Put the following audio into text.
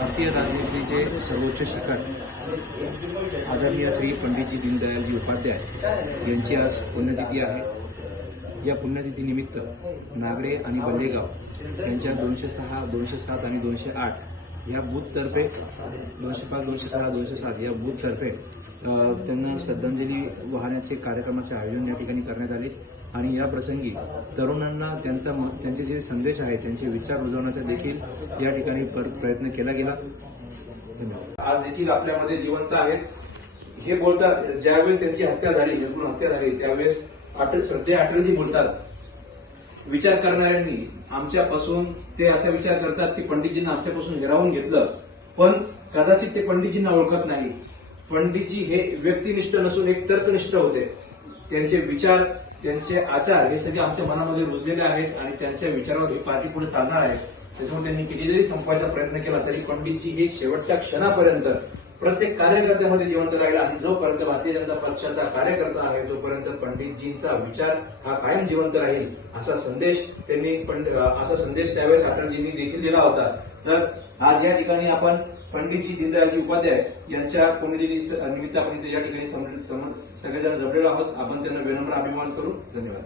भारतीय राजनीतीचे सर्वोच्च शिखर. आदरणीय श्री पंडितजी दीनदयालजी उपाध्याय यांची आज पुण्यतिथी आहे. या पुण्यतिथीनिमित्त नागडे आणि बल्लेगाव यांच्या दोनशे सहा दोनशे सात आणि दोनशे आठ या बूथतर्फे दोनशे पाच दोनशे सहा दोनशे सात या बूथतर्फे त्यांना श्रद्धांजली वाहण्याचे कार्यक्रमाचे आयोजन या ठिकाणी करण्यात आले. आणि या प्रसंगी तरुणांना त्यांचा म- त्यांचे जे संदेश आहेत त्यांचे विचार रुजवण्याचा देखील या ठिकाणी पर- प्रयत्न केला गेला. आज देखील आपल्यामध्ये जिवंत आहेत. हे बोलतात ज्यावेळेस त्यांची हत्या झाली निर्गुण हत्या झाली त्यावेळेस अटल श्रद्धे अटलजी बोलतात. विचार करणाऱ्यांनी आमच्यापासून ते असा विचार करतात की पंडितजींना आमच्यापासून हिरावून घेतलं. पण कदाचित ते पंडितजींना ओळखत नाही. पंडितजी हे व्यक्तिनिष्ठ नसून एक तर्कनिष्ठ होते. त्यांचे विचार त्यांचे आचार हे सगळे आमच्या मनामध्ये रुजलेले आहेत आणि त्यांच्या विचारावर ही पार्टी पुढे चालणार आहे त्याच्यामुळे त्यांनी किती जरी संपवायचा प्रयत्न केला तरी पंडितजी हे शेवटच्या क्षणापर्यंत प्रत्येक कार्यकर्त्यामध्ये जिवंत राहील. आणि जोपर्यंत भारतीय जनता पक्षाचा कार्यकर्ता आहे तोपर्यंत पंडितजींचा विचार हा कायम जिवंत राहील असा संदेश त्यांनी असा संदेश त्यावेळेस अटलजींनी देखील दिला होता. तर आज या ठिकाणी आपण पंडितजी दीनदयालजी उपाध्याय यांच्या पुण्यदिनी निमित्त आपण या ठिकाणी सगळेजण जमलेलो आहोत. आपण त्यांना विनम्र अभिमान करू. धन्यवाद.